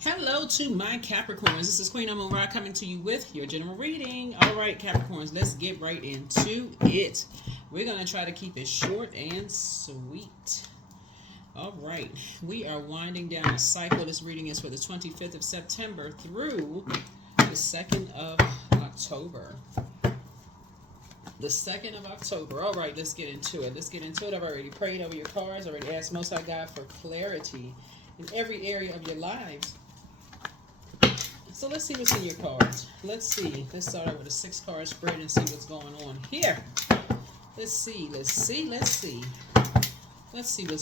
Hello to my Capricorns. This is Queen Amun Ra coming to you with your general reading. All right, Capricorns, let's get right into it. We're going to try to keep it short and sweet. All right, we are winding down a cycle. This reading is for the 25th of September through the 2nd of October. The 2nd of October. All right, let's get into it. I've already prayed over your cards, already asked Most High God for clarity in every area of your lives. So let's see what's in your cards. Let's see. Let's start out with a 6-card spread and see what's going on here. Let's see what's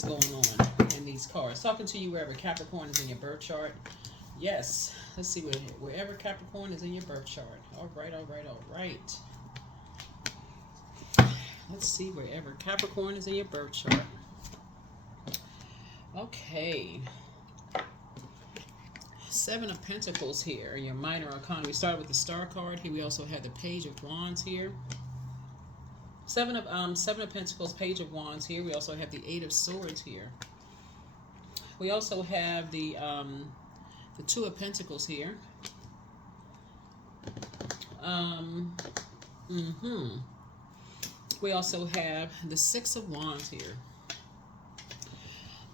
going on in these cards. Talking to you wherever Capricorn is in your birth chart. Yes. Let's see wherever Capricorn is in your birth chart. All right. Let's see wherever Capricorn is in your birth chart. Okay. 7 of Pentacles here, your minor arcana. We started with the Star card. Here we also have the Page of Wands here. 7 of Pentacles, Page of Wands here. We also have the 8 of Swords here. We also have the 2 of Pentacles here. We also have the 6 of Wands here.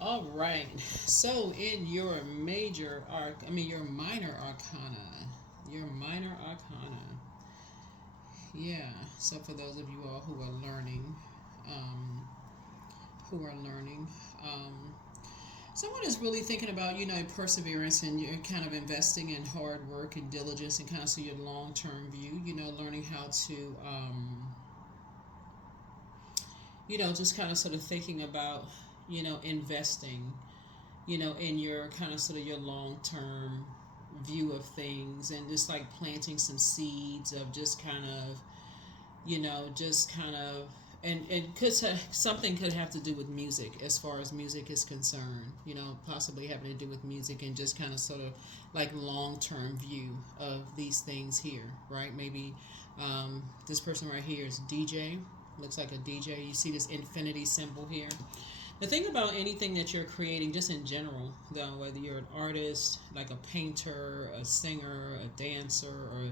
All right. So in your minor arcana. Yeah. So for those of you all who are learning, someone is really thinking about, perseverance, and you're kind of investing in hard work and diligence and kind of see your long-term view, learning how to, just kind of sort of thinking about, investing, in your kind of sort of your long-term view of things, and just like planting some seeds of just kind of, and something could have to do with music as far as music is concerned, possibly having to do with music and just kind of sort of like long-term view of these things here, right? Maybe this person right here is DJ. Looks like a DJ. You see this infinity symbol here. The thing about anything that you're creating, just in general, though, whether you're an artist, like a painter, a singer, a dancer, or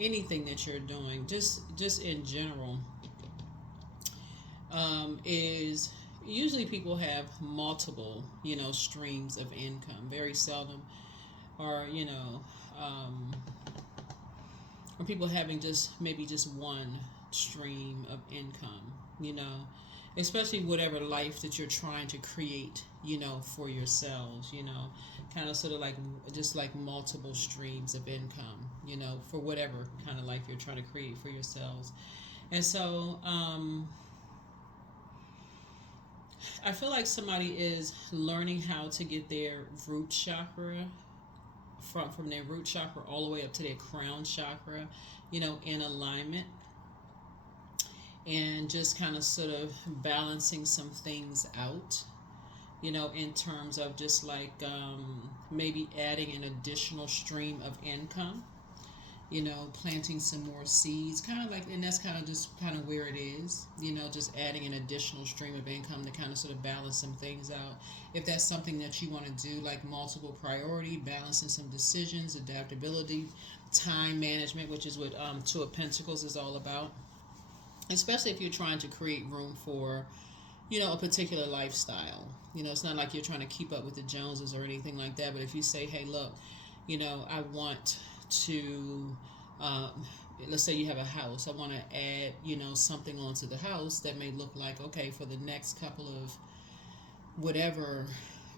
anything that you're doing, just in general, is usually people have multiple, streams of income. Very seldom are, or people having maybe just one stream of income, especially whatever life that you're trying to create, for yourselves, kind of sort of like just like multiple streams of income, for whatever kind of life you're trying to create for yourselves. And so I feel like somebody is learning how to get their root chakra from their root chakra all the way up to their crown chakra, in alignment, and just kind of sort of balancing some things out, in terms of just like maybe adding an additional stream of income, planting some more seeds, kind of like, and that's kind of just kind of where it is, just adding an additional stream of income to kind of sort of balance some things out. If that's something that you want to do, like multiple priority, balancing some decisions, adaptability, time management, which is what 2 of Pentacles is all about. Especially if you're trying to create room for, a particular lifestyle. It's not like you're trying to keep up with the Joneses or anything like that. But if you say, hey, look, I want to, let's say you have a house. I want to add, something onto the house that may look like, okay, for the next couple of whatever,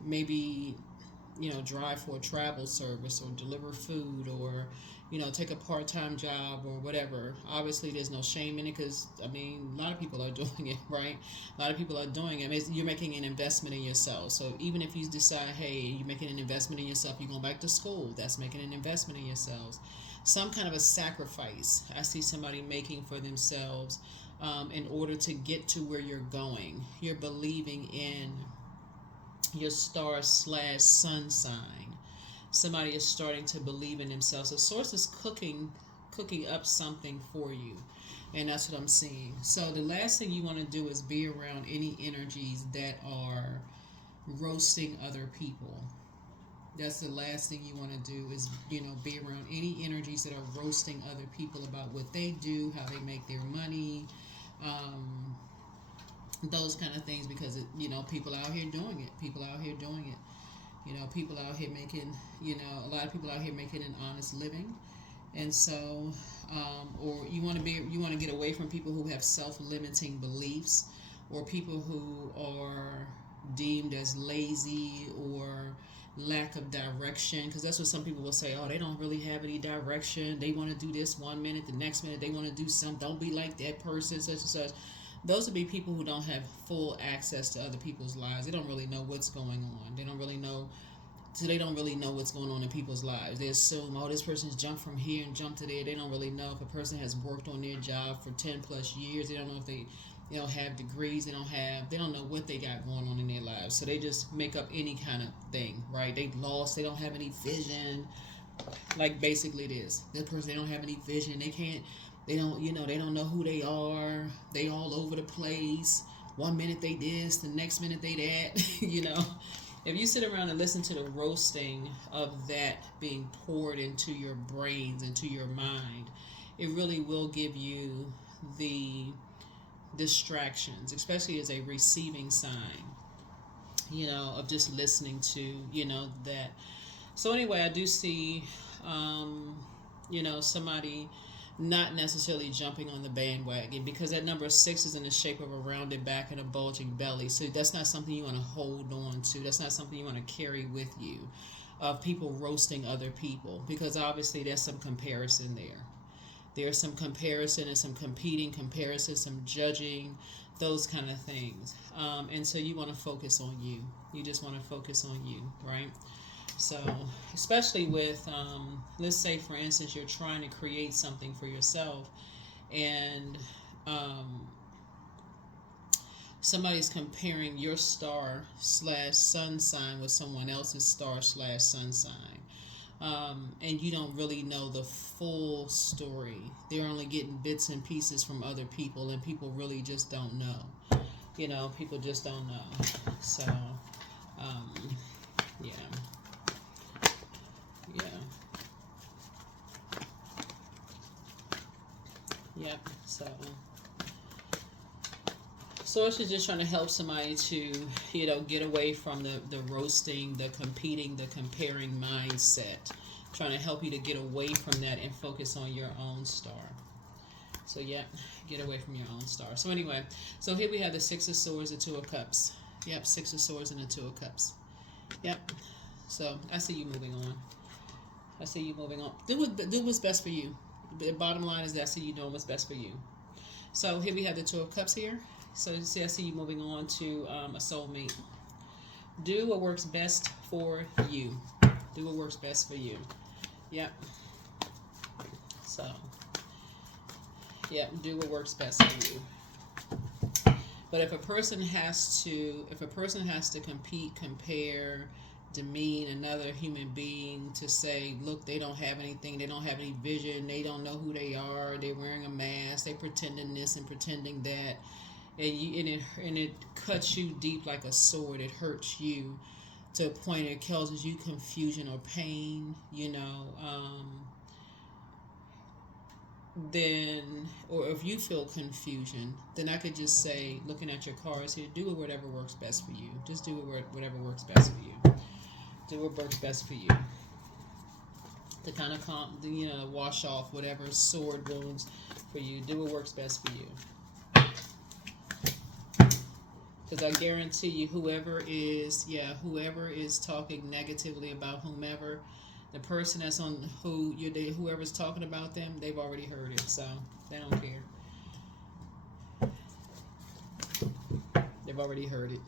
maybe, drive for a travel service or deliver food or, take a part-time job or whatever. Obviously, there's no shame in it because, a lot of people are doing it, right? A lot of people are doing it. You're making an investment in yourself. So even if you decide, hey, you're making an investment in yourself, you're going back to school, that's making an investment in yourselves. Some kind of a sacrifice I see somebody making for themselves in order to get to where you're going. You're believing in your star/sun sign. Somebody is starting to believe in themselves. So source is cooking up something for you. And that's what I'm seeing. So the last thing you want to do is be around any energies that are roasting other people. That's the last thing you want to do is, be around any energies that are roasting other people about what they do, how they make their money, um, those kind of things, because people out here doing it. People out here doing it. People out here making, a lot of people out here making an honest living. And so, or you want to get away from people who have self-limiting beliefs, or people who are deemed as lazy or lack of direction, because that's what some people will say. Oh, they don't really have any direction. They want to do this one minute, the next minute they want to do something. Don't be like that person, such and such. Those would be people who don't have full access to other people's lives. They don't really know what's going on. They don't really know. So they don't really know what's going on in people's lives. They assume, oh, this person's jumped from here and jumped to there. They don't really know if a person has worked on their job for 10 plus years. They don't know if they have degrees. They don't know what they got going on in their lives. So they just make up any kind of thing, right? They lost. They don't have any vision. Like basically it is. That person, they don't have any vision. They don't know who they are. They all over the place. One minute they this, the next minute they that, If you sit around and listen to the roasting of that being poured into your brains, into your mind, it really will give you the distractions, especially as a receiving sign, of just listening to, that. So anyway, I do see, somebody not necessarily jumping on the bandwagon, because that number 6 is in the shape of a rounded back and a bulging belly. So that's not something you want to hold on to. That's not something you want to carry with you, of people roasting other people, because obviously there's some comparison there. There's some comparison and some competing comparison, some judging, those kind of things. And so you want to focus on you. You just want to focus on you, right? So, especially with, let's say, for instance, you're trying to create something for yourself, and somebody's comparing your star/sun sign with someone else's star/sun sign, and you don't really know the full story. They're only getting bits and pieces from other people, and people really just don't know. People just don't know. So, yeah. Yep. So it's just trying to help somebody to, get away from the roasting, the competing, the comparing mindset. Trying to help you to get away from that and focus on your own star. So get away from your own star. So anyway, so here we have the 6 of Swords, the 2 of Cups. Yep, 6 of Swords and the 2 of Cups. Yep. So I see you moving on. Do what's best for you. The bottom line is that I see you doing what's best for you. So here we have the 2 of Cups here. So I see you moving on to a soulmate. Do what works best for you. Do what works best for you. Yep. So, do what works best for you. But if a person has to compete, compare, demean another human being to say, look, they don't have anything, they don't have any vision, they don't know who they are, they're wearing a mask, they pretending this and pretending that, and it cuts you deep like a sword. It hurts you to a point it causes you confusion or pain, then, or if you feel confusion, then I could just say, looking at your cards here, do whatever works best for you. Just do whatever works best for you. Do what works best for you. To kind of wash off whatever sword wounds for you. Do what works best for you. Because I guarantee you, whoever is talking negatively about whomever, the person that's on whoever's talking about them, they've already heard it, so they don't care. They've already heard it.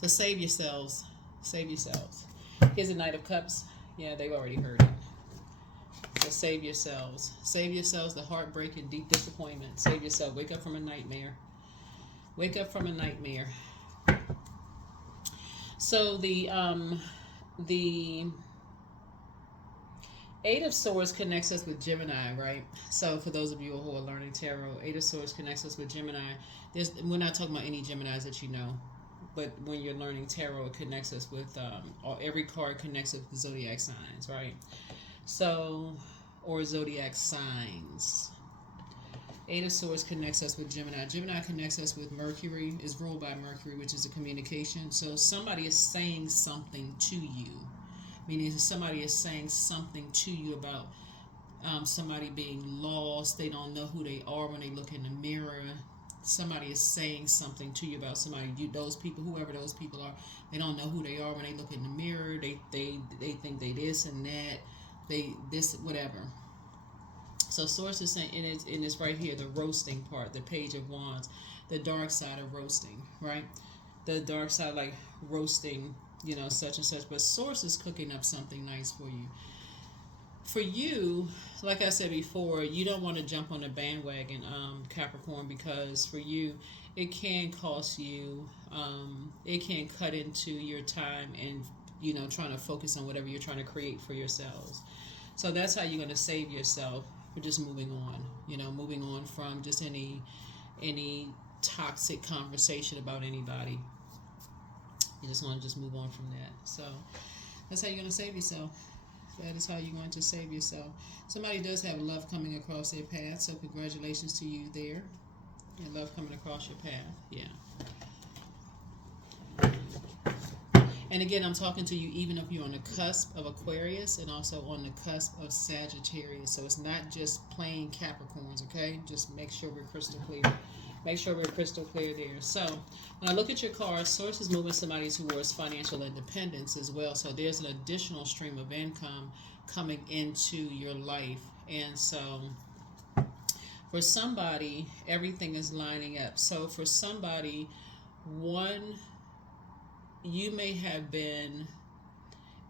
So save yourselves. Save yourselves. Here's the Knight of Cups. Yeah, they've already heard it. So save yourselves. Save yourselves the heartbreak and deep disappointment. Save yourself. Wake up from a nightmare. Wake up from a nightmare. So the Eight of Swords connects us with Gemini, right? So for those of you who are learning tarot, Eight of Swords connects us with Gemini. We're not talking about any Geminis that you know. but when you're learning tarot, it connects us with or every card connects us with the zodiac signs, right? So, or zodiac signs. Eight of Swords connects us with Gemini. Gemini connects us with Mercury, is ruled by Mercury, which is a communication. So somebody is saying something to you, meaning somebody is saying something to you about somebody being lost. They don't know who they are when they look in the mirror. Somebody is saying something to you about somebody. Those people, whoever those people are, they don't know who they are when they look in the mirror. They think they this and that. They this whatever. So Source is saying, and it's right here, the roasting part, the Page of Wands, the dark side of roasting, right? The dark side, like roasting, such and such. But Source is cooking up something nice for you. For you, like I said before, you don't want to jump on the bandwagon, Capricorn, because for you, it can cost you, it can cut into your time and, trying to focus on whatever you're trying to create for yourselves. So that's how you're going to save yourself. For just moving on, moving on from just any toxic conversation about anybody. You just want to just move on from that. So that's how you're going to save yourself. That is how you're going to save yourself. Somebody does have love coming across their path, so congratulations to you there. And love coming across your path, yeah. And again, I'm talking to you even if you're on the cusp of Aquarius and also on the cusp of Sagittarius. So it's not just plain Capricorns, okay? Just make sure we're crystal clear. Make sure we're crystal clear there. So when I look at your cards, Source is moving somebody towards financial independence as well. So there's an additional stream of income coming into your life. And so for somebody, everything is lining up. So for somebody, you may have been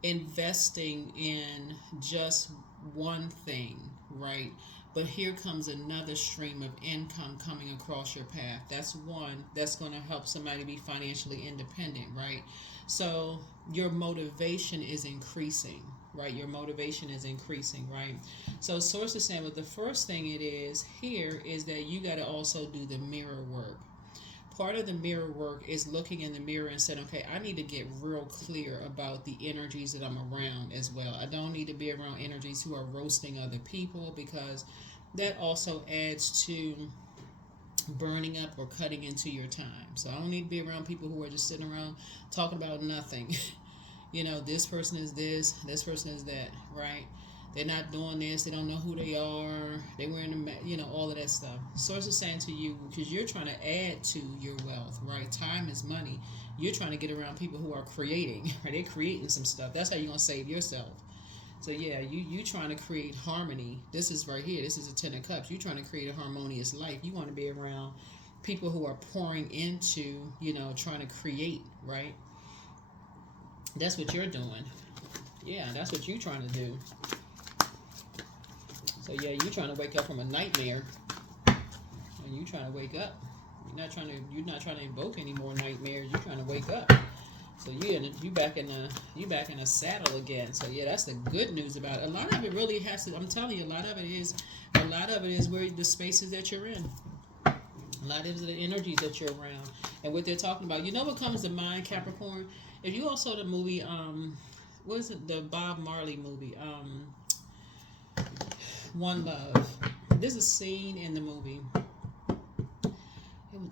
investing in just one thing, right? But here comes another stream of income coming across your path. That's one that's going to help somebody be financially independent, right? So your motivation is increasing, right? Your motivation is increasing, right? So Source is saying, well, the first thing it is here is that you got to also do the mirror work. Part of the mirror work is looking in the mirror and saying, okay, I need to get real clear about the energies that I'm around as well. I don't need to be around energies who are roasting other people, because that also adds to burning up or cutting into your time. So I don't need to be around people who are just sitting around talking about nothing. This person is this person is that, right? They're not doing this. They don't know who they are. They wearing all of that stuff. Source is saying to you, because you're trying to add to your wealth, right? Time is money. You're trying to get around people who are creating, right? They're creating some stuff. That's how you're going to save yourself. So yeah, you trying to create harmony. This is right here. This is a 10 of Cups. You're trying to create a harmonious life. You want to be around people who are pouring into, trying to create, right? That's what you're doing. Yeah, that's what you're trying to do. So yeah, you're trying to wake up from a nightmare, and you're trying to wake up. You're not trying to invoke any more nightmares. You're trying to wake up. So you back in a saddle again. So yeah, that's the good news about it. A lot of it really has to. I'm telling you, a lot of it is where the spaces that you're in. A lot of it is the energies that you're around, and what they're talking about. You know what comes to mind, Capricorn? If you all saw the movie, what is it? The Bob Marley movie, One Love. There's a scene in the movie.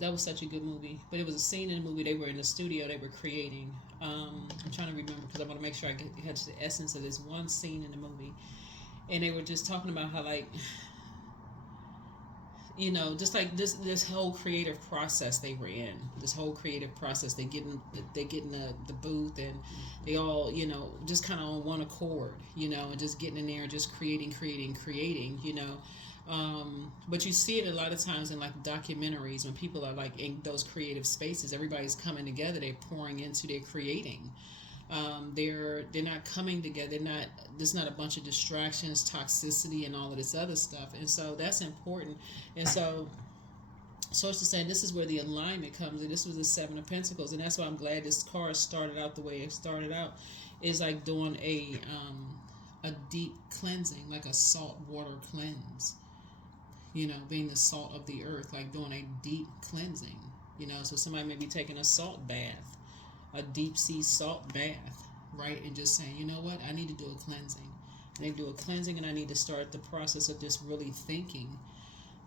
That was such a good movie. But it was a scene in the movie. They were in the studio. They were creating. I'm trying to remember because I want to make sure I catch the essence of this one scene in the movie. And they were just talking about how, like, just like this whole creative process they were in. This whole creative process. They get in the booth, and they all, just kind of on one accord, and just getting in there and just creating, but you see it a lot of times in like documentaries when people are like in those creative spaces. Everybody's coming together. They're pouring into. They're creating. They're not coming together. There's not a bunch of distractions, toxicity, and all of this other stuff. And so that's important. And so Source is saying this is where the alignment comes in. This was the Seven of Pentacles, and that's why I'm glad this card started out the way it started out. Is like doing a deep cleansing, like a salt water cleanse. Being the salt of the earth, like doing a deep cleansing. So somebody may be taking a salt bath. a deep sea salt bath, right? And just saying, you know what, I need to do a cleansing. I need to do a cleansing, and I need to start the process of just really thinking.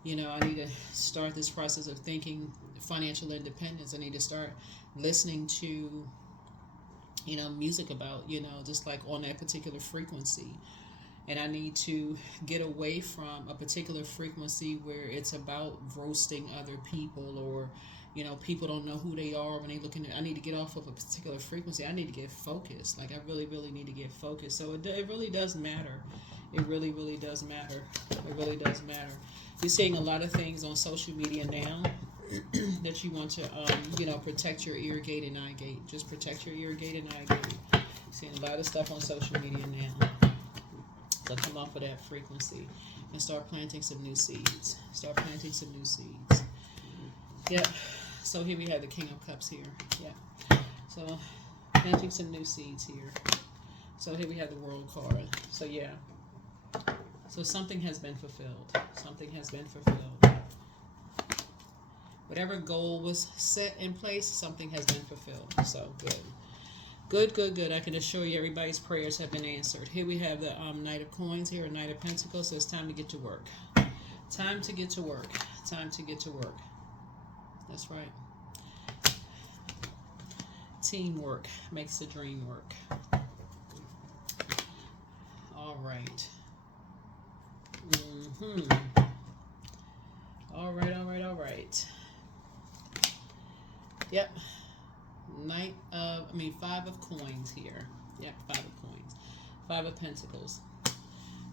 I need to start this process of thinking financial independence. I need to start listening to, music about, just like on that particular frequency. And I need to get away from a particular frequency where it's about roasting other people, or, people don't know who they are when they look I need to get off of a particular frequency. I need to get focused. Like, I really, really need to get focused. So it really does matter. It really, really does matter. It really does matter. You're seeing a lot of things on social media now that you want to, protect your ear gate and eye gate. Just protect your ear gate and eye gate. Seeing a lot of stuff on social media now. So come off of that frequency and start planting some new seeds. Start planting some new seeds. Yeah. So here we have the King of Cups here. Yeah. So planting some new seeds here. So here we have the World card. So yeah. So something has been fulfilled. Something has been fulfilled. Whatever goal was set in place, something has been fulfilled. So good. Good, good, good. I can assure you everybody's prayers have been answered. Here we have the Knight of Coins here, Knight of Pentacles. So it's time to get to work. Time to get to work. Time to get to work. That's right. Teamwork makes the dream work. All right. All right, all right, all right. Yep. Five of Coins here. Yep, Five of Coins. Five of Pentacles.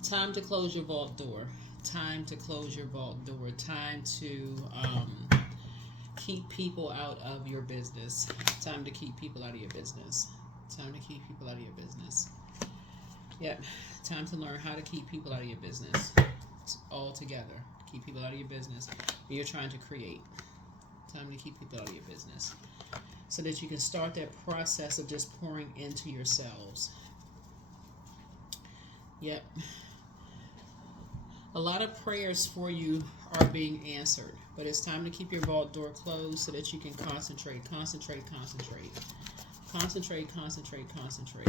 Time to close your vault door. Time to close your vault door. Time to keep people out of your business. Time to keep people out of your business. Time to keep people out of your business. Yep. Time to learn how to keep people out of your business. It's all together. Keep people out of your business when you're trying to create. Time to keep people out of your business, so that you can start that process of just pouring into yourselves. Yep. A lot of prayers for you are being answered, but it's time to keep your vault door closed so that you can concentrate, concentrate, concentrate. Concentrate, concentrate, concentrate.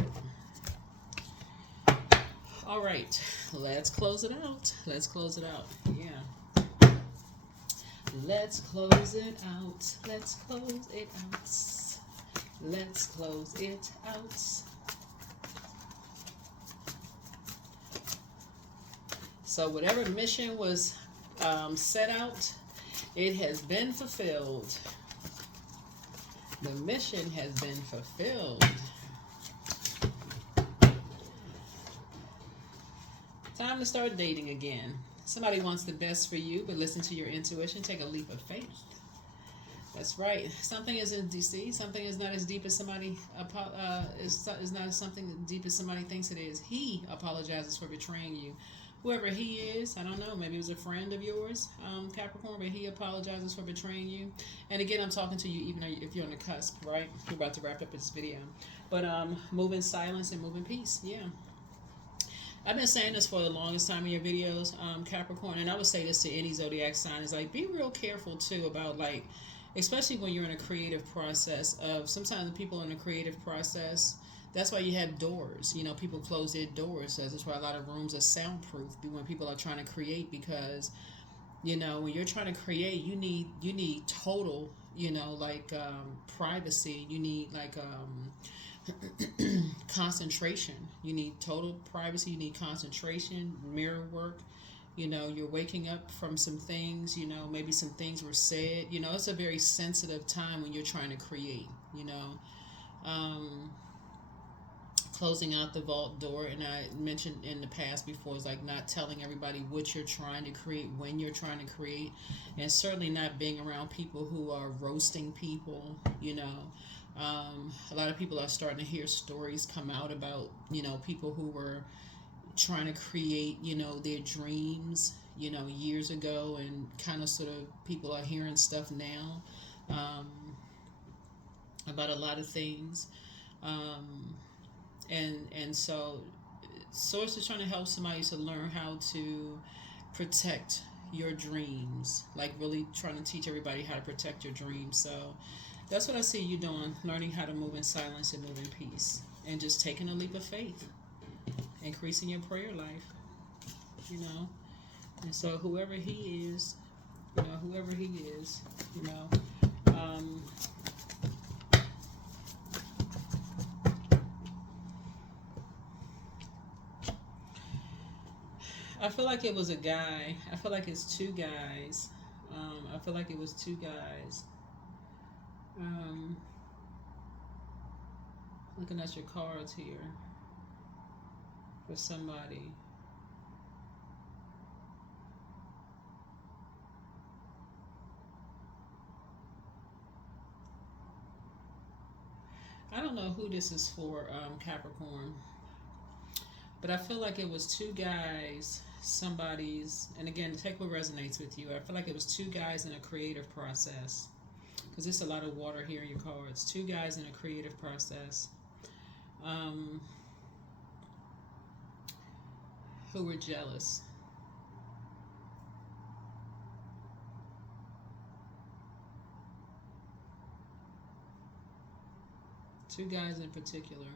All right, let's close it out. Let's close it out. Yeah. Let's close it out. Let's close it out. Let's close it out. So whatever mission was set out, it has been fulfilled. The mission has been fulfilled. Time to start dating again. Somebody wants the best for you, but listen to your intuition. Take a leap of faith. That's right. Something is in DC. Something is not as deep as somebody is not something as deep as somebody thinks it is. He apologizes for betraying you. Whoever he is, I don't know. Maybe it was a friend of yours, Capricorn, but he apologizes for betraying you. And again, I'm talking to you even if you're on the cusp, right? We're about to wrap up this video, but move in silence and move in peace. Yeah. I've been saying this for the longest time in your videos, Capricorn, and I would say this to any zodiac sign, is like, be real careful too about, like, especially when you're in a creative process of, sometimes the people in the creative process, that's why you have doors. People close their doors. So that's why a lot of rooms are soundproof when people are trying to create, because, when you're trying to create, you need total, privacy. You need concentration. You need total privacy. You need concentration, mirror work. You're waking up from some things, maybe some things were said. It's a very sensitive time when you're trying to create, closing out the vault door. And I mentioned in the past before, is like not telling everybody what you're trying to create, when you're trying to create, and certainly not being around people who are roasting people. A lot of people are starting to hear stories come out about, people who were trying to create, their dreams, years ago, and kind of sort of people are hearing stuff now about a lot of things. And so Source is trying to help somebody to learn how to protect your dreams, like really trying to teach everybody how to protect your dreams. So That's what I see you doing, learning how to move in silence and move in peace. And just taking a leap of faith, increasing your prayer life, you know. And so whoever he is, whoever he is, um, I feel like it was a guy. I feel like it's two guys. I feel like it was two guys. Um, Looking at your cards here for somebody. I don't know who this is for, Capricorn, but I feel like it was two guys, somebody's, and again, take what resonates with you. I feel like it was two guys in a creative process, because there's a lot of water here in your cards. Two guys in a creative process, um, who were jealous. Two guys in particular.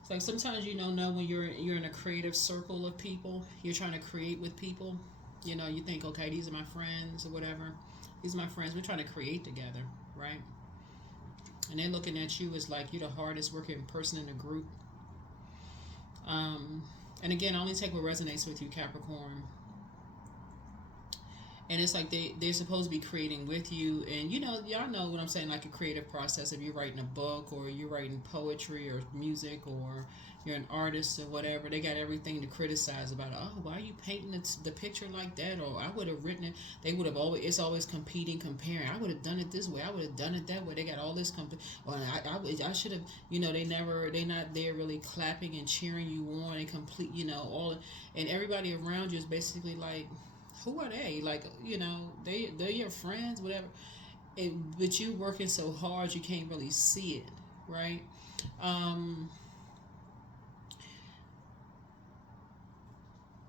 It's like sometimes you don't know when you're in a creative circle of people. You're trying to create with people. You think, okay, these are my friends or whatever. These are my friends. We're trying to create together, right? And they're looking at you as like you're the hardest working person in the group. And again, only take what resonates with you, Capricorn. And it's like they're supposed to be creating with you, and y'all know what I'm saying, like a creative process. If you're writing a book or you're writing poetry or music or you're an artist or whatever, they got everything to criticize about. Oh, why are you painting the picture like that? Or I would have written it. They would have always, it's always competing, comparing. I would have done it this way, I would have done it that way. They got all this well, I should have, they not there really clapping and cheering you on and complete, all. And everybody around you is basically like, who are they? Like, they're your friends, whatever. But you working so hard, you can't really see it, right?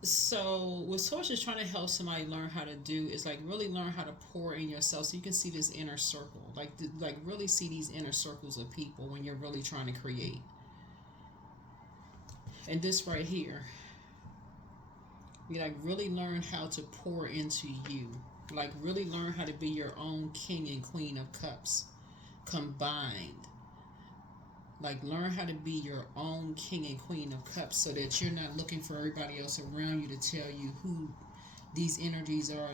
So what Source is trying to help somebody learn how to do is like really learn how to pour in yourself, so you can see this inner circle, like really see these inner circles of people when you're really trying to create. And this right here, you like really learn how to pour into you, like really learn how to be your own king and queen of cups combined. Like learn how to be your own king and queen of cups, so that you're not looking for everybody else around you to tell you who these energies are.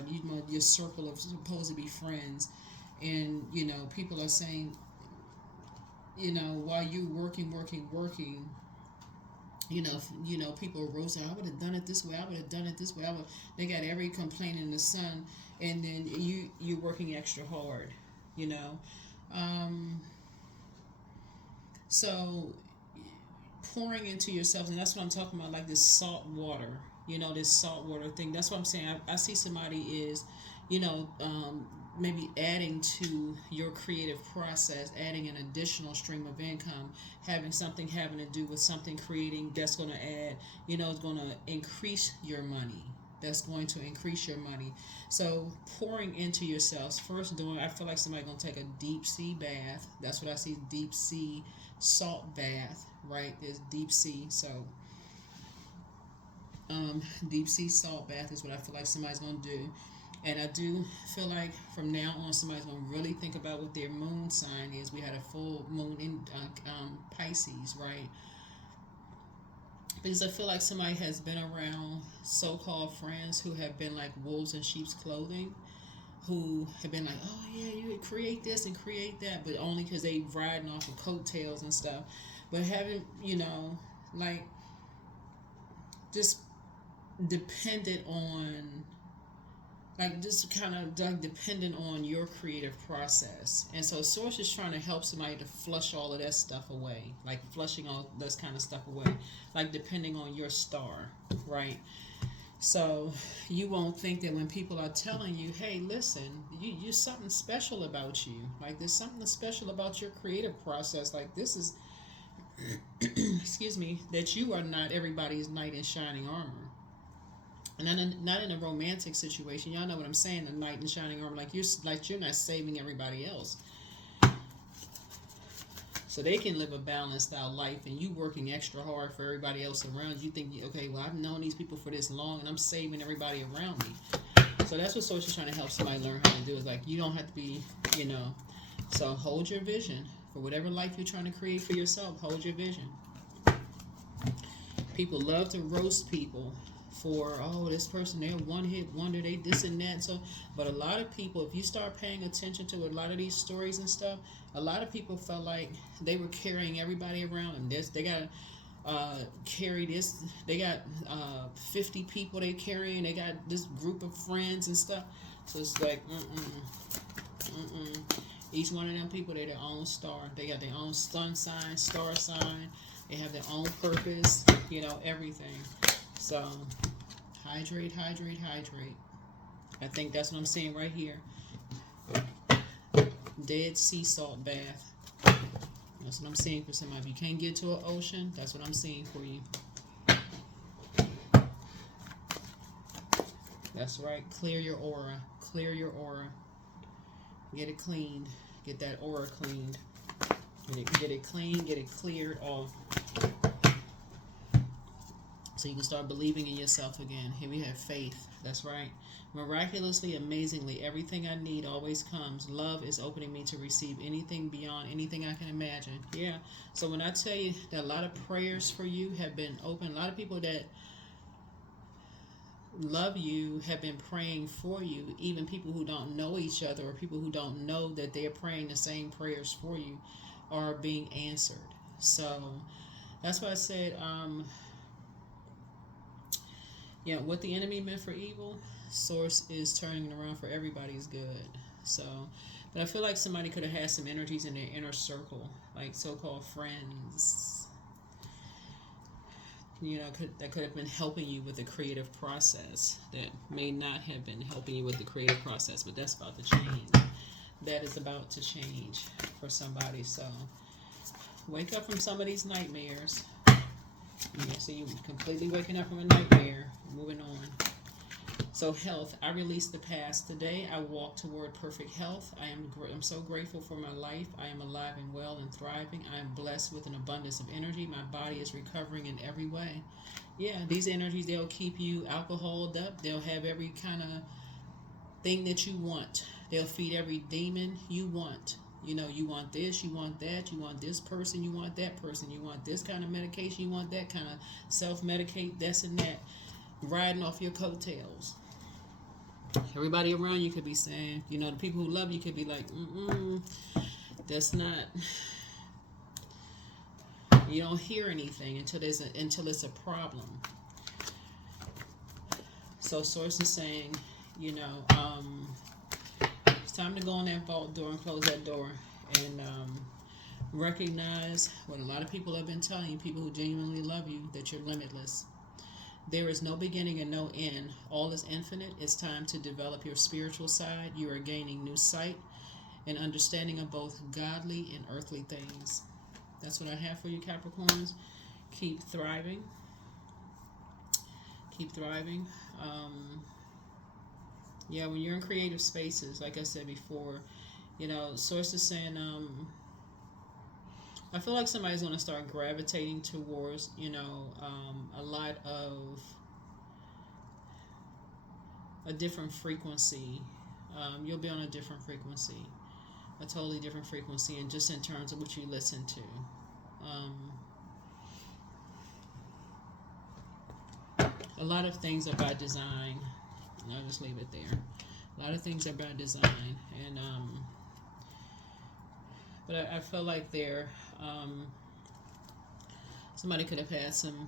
Your circle of supposed to be friends, and people are saying, while you working, people are rosing. I would have done it this way. I would have done it this way. They got every complaint in the sun, and then you're working extra hard. You know, so pouring into yourself, and that's what I'm talking about. Like this salt water. This salt water thing. That's what I'm saying. I see somebody is, maybe adding to your creative process, adding an additional stream of income, having something having to do with something creating that's going to add, it's going to increase your money. That's going to increase your money. So pouring into yourselves, first I feel like somebody going to take a deep sea bath. That's what I see, deep sea salt bath, right? There's deep sea. So deep sea salt bath is what I feel like somebody's going to do. And I do feel like from now on, somebody's going to really think about what their moon sign is. We had a full moon in Pisces, right? Because I feel like somebody has been around so-called friends who have been like wolves in sheep's clothing, who have been like, oh yeah, you would create this and create that, but only because they riding off of coattails and stuff. But having, like just dependent on, like just kind of like dependent on your creative process. And so Source is trying to help somebody to flush all of that stuff away, like flushing all this kind of stuff away, like depending on your star, right? So you won't think that when people are telling you, hey, listen, you're something special about you, like there's something special about your creative process, like this is excuse me, that you are not everybody's knight in shining armor. and not in a romantic situation. Y'all know what I'm saying. A knight in shining armor, like you're not saving everybody else, so they can live a balanced out life, and you working extra hard for everybody else around. You think, okay, well, I've known these people for this long, and I'm saving everybody around me. So that's what Source is trying to help somebody learn how to do. Is like, you don't have to be, So hold your vision for whatever life you're trying to create for yourself. Hold your vision. People love to roast people for, oh, this person, they're one hit wonder, they this and that. So, but a lot of people, if you start paying attention to a lot of these stories and stuff, a lot of people felt like they were carrying everybody around, and they got carry this. They got 50 people they carrying. They got this group of friends and stuff. So it's like, each one of them people, they're their own star. They got their own sun sign, star sign. They have their own purpose. Everything. So hydrate, hydrate, hydrate. I think that's what I'm seeing right here. Dead sea salt bath. That's what I'm seeing for somebody. If you can't get to an ocean, that's what I'm seeing for you. That's right. Clear your aura. Clear your aura. Get it cleaned. Get that aura cleaned. Get it clean. Get it cleared off. So you can start believing in yourself again. Here we have faith. That's right. Miraculously, amazingly, everything I need always comes. Love is opening me to receive anything beyond anything I can imagine. Yeah. So when I tell you that a lot of prayers for you have been open, a lot of people that love you have been praying for you. Even people who don't know each other, or people who don't know that they're praying the same prayers for you, are being answered. So that's why I said, what the enemy meant for evil, Source is turning it around for everybody's good. So, but I feel like somebody could have had some energies in their inner circle, like so-called friends, that could have been helping you with the creative process, that may not have been helping you with the creative process, but that's about to change. That is about to change for somebody. So wake up from some of these nightmares. So you're completely waking up from a nightmare. Moving on. So health, I release the past. Today I walk toward perfect health. I'm so grateful for my life. I am alive and well and thriving. I am blessed with an abundance of energy. My body is recovering in every way. Yeah, these energies, they'll keep you alcoholed up. They'll have every kind of thing that you want. They'll feed every demon you want. You want this, you want that, you want this person, you want that person, you want this kind of medication, you want that kind of self-medicate, this and that, riding off your coattails. Everybody around you could be saying, the people who love you could be like, that's not, you don't hear anything until it's a problem. So Source is saying, it's time to go in that vault door and close that door, and recognize what a lot of people have been telling you, people who genuinely love you, that you're limitless. There is no beginning and no end. All is infinite. It's time to develop your spiritual side. You are gaining new sight and understanding of both godly and earthly things. That's what I have for you, Capricorns. Keep thriving. Keep thriving. When you're in creative spaces, like I said before, Source is saying, I feel like somebody's going to start gravitating towards, a lot of a different frequency. You'll be on a different frequency, a totally different frequency, and just in terms of what you listen to. A lot of things are by design. I'll just leave it there. A lot of things are by design, and but I feel like they're somebody could have had some,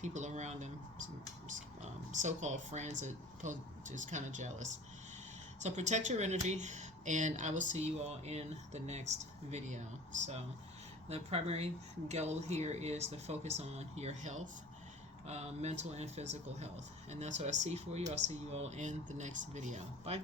people around them, some so-called friends that just kind of jealous. So protect your energy, and I will see you all in the next video. So the primary goal here is to focus on your health, mental and physical health, and that's what I see for you. I'll see you all in the next video. Bye.